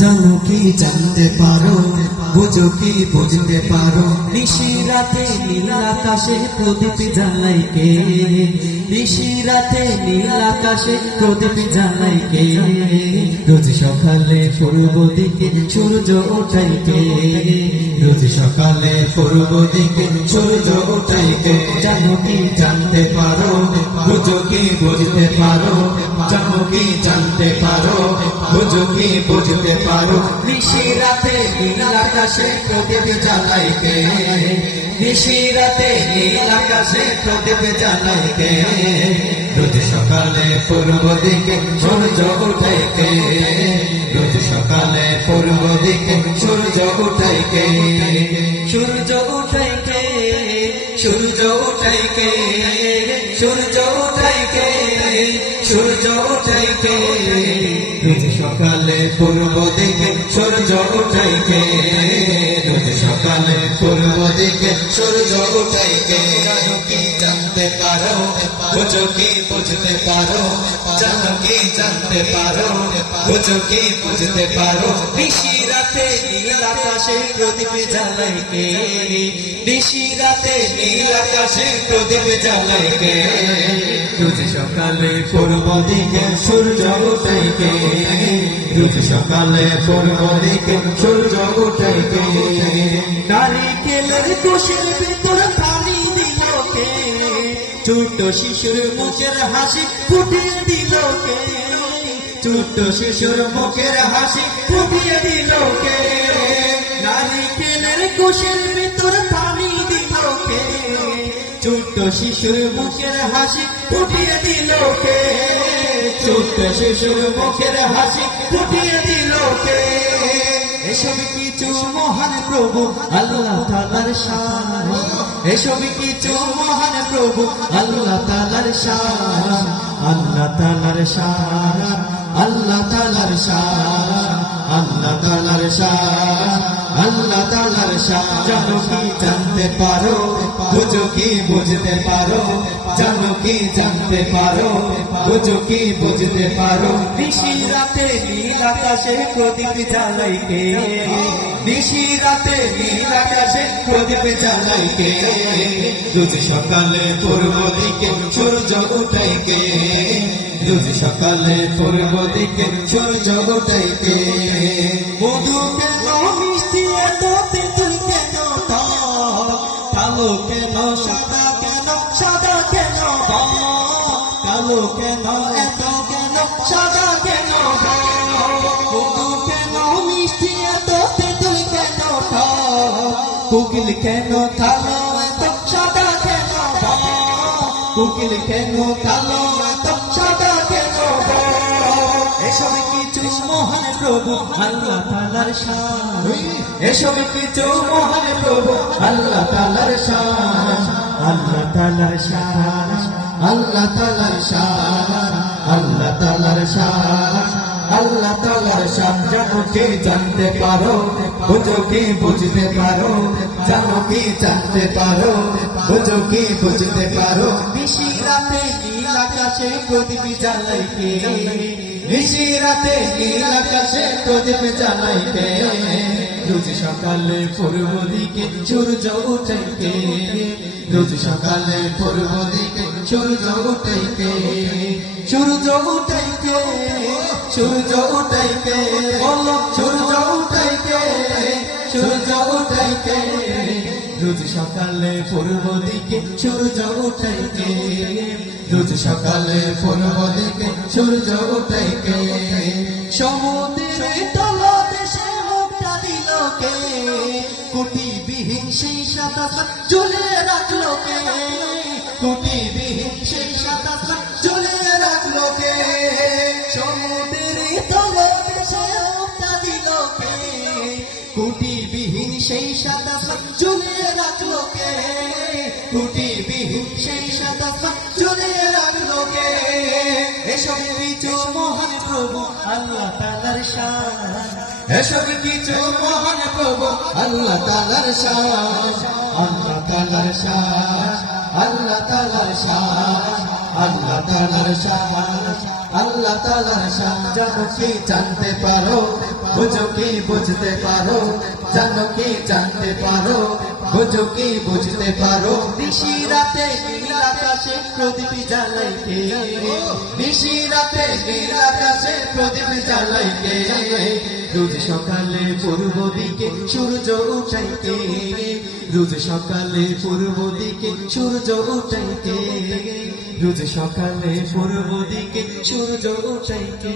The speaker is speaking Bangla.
জানো কি জানতে পারো, বুঝো কি বুঝতে পারো। নিশিরাতে নীল আকাশে প্রদীপ জ্বালাই কে, নিশিরাতে নীল আকাশে প্রদীপ জ্বালাই কে। রোজ সকালে পূর্ব দিকে সূর্য ওঠাই কে, রোজ সকালে পূর্ব দিকে সূর্য ওঠাই কে। জানো কি জানতে পারো, বুঝো কি বুঝতে পারো। জানো কি জানতে পারো, বুঝো কি বুঝতে পারো। নিশিরাতে নীল আকাশে প্রদীপ জ্বালাই কে, নিশিরাতে নীল আকাশে প্রদীপ জ্বালাই কে। রোজ সকালে পূর্ব দিকে সূর্য ওঠে কে, রোজ সকালে পূর্ব দিকে সূর্য ওঠে কে। সূর্য ওঠে কে, সূর্য ওঠে কে, সূর্য ওঠে কে, সূর্য ওঠে কে। রোজ সকালে পূর্ব দিকে সূর্য ওঠে কে, রোজ সকালে পূর্ব দিকে সূর্য ওঠে কে। জানো কি জানতে পারো, বুঝো কি বুঝতে পারো। জানো কি জানতে পারো, বুঝো কি বুঝতে পারো। নিশিরাতে নীল আকাশে প্রদীপ জ্বালাই কে, নিশিরাতে নীল আকাশে প্রদীপ জ্বালাই কে। রোজ সকালে পূর্ব দিকে সূর্য ওঠে কে, রোজ সকালে পূর্ব দিকে সূর্য ওঠে কে। নারিকেলের কোষের ভিতর পানি দিল কে, ছোট শিশুর মুখের হাসি ফুটিয়ে দিল কে, ছোট শিশুর মুখের হাসি ফুটিয়ে দিল কে। নারিকেলের কোষের ভিতর পানি দিল কে, ছোট শিশুর মুখের হাসি ফুটিয়ে দিল কে, ছোট শিশুর মুখের হাসি ফুটিয়ে দিল কে। এসব কিছু মহান প্রভু আল্লাহ তাআলার শান, এসব কিছু মহান প্রভু আল্লাহ তাআলার শান, আল্লাহ তাআলার শান, আল্লাহ তাআলার শান, আল্লাহ তাআলার শান, আল্লাহ তাআলার শান। জানো কি জানতে পারো, বুঝো কি বুঝতে পারো। জানো কি জানতে পারো, বুঝো কি বুঝতে পারো। নিশিরাতে নীল আকাশে প্রদীপ জ্বালাই কে, নিশিরাতে নীল আকাশে প্রদীপ জ্বালাই কে। রোজ সকালে পূর্ব দিকে সূর্য ওঠে কে, রোজ সকালে পূর্ব দিকে সূর্য ওঠে কে। মধু কেন মিষ্টি এত তেঁতুল কেন কালো কেন সাদা কেন সাদা কেন কালো কেন এত কেন সাদা কেন। মধু কেন মিষ্টি এত তেঁতুল কেন কোকিল কেন কালো এত সাদা কেন, কোকিল কেন কালো এত সাদা কেন। এসব কিছু মহান প্রভু আল্লাহ তাআলার শান, এসব কিছু মহান প্রভু আল্লাহ তাআলার শান, আল্লাহ তাআলার শান, আল্লাহ তাআলার শান, আল্লাহ তাআলার শান, আল্লাহ তাআলার শান। জানো কি জানতে পারো, বুঝো কি বুঝতে পারো। জানো কি জানতে পারো, বুঝো কি বুঝতে পারো। নিশিরাতে নীল আকাশে প্রদীপ জ্বালাই কে, নিশিরাতে নীল আকাশে প্রদীপ জ্বালাই কে। রোজ সকালে পূর্ব দিকে সূর্য ওঠে কে, রোজ সকালে পূর্ব দিকে সূর্য ওঠে কে, সূর্য ওঠে কে, সূর্য ওঠে কে। বলো সূর্য ওঠে কে, সূর্য ওঠে কে। রোজ সকালে পূর্ব দিকে সূর্য ওঠে কে, রোজ সকালে পূর্ব দিকে সূর্য ওঠে কে। সমুদ্রের তলদেশে মুক্তা দিল কে, কুটিবিহীন সেই সাদা চলে রাখলো কে, কুটিবিহীন সেই সাদা চলে রাখলো কে। সমুদ্রের তলদেশে মুক্তা দিল কে, কুটিবিহীন সেই সাদা চলে রাখলো কে, কুটিবিহীন সেই সাদা চলে রাখলো কে। এসব কিছু মহান প্রভু আল্লাহ তাআলার শান, এসব কিছু মহান প্রভু আল্লাহ তাআলার শান, আল্লাহ তাআলার শান, আল্লাহ তাআলার শান, আল্লাহ তাআলার শান, আল্লাহ তাআলার শান। জানো কি জানতে পারো, বুঝো কি বুঝতে পারো, জানো কি জানতে পারো, বুঝো কি বুঝতে পারো। নিশি রাতে নীল আকাশে প্রদীপ জ্বালাই কে, নিশি রাতে নীল আকাশে প্রদীপ জ্বালাই কে, রোজ সকালে পূর্ব দিকে সূর্য উঠাই কে, রোজ সকালে পূর্ব দিকে সূর্য উঠাই কে, রোজ সকালে পূর্ব দিকে সূর্য উঠাই কে।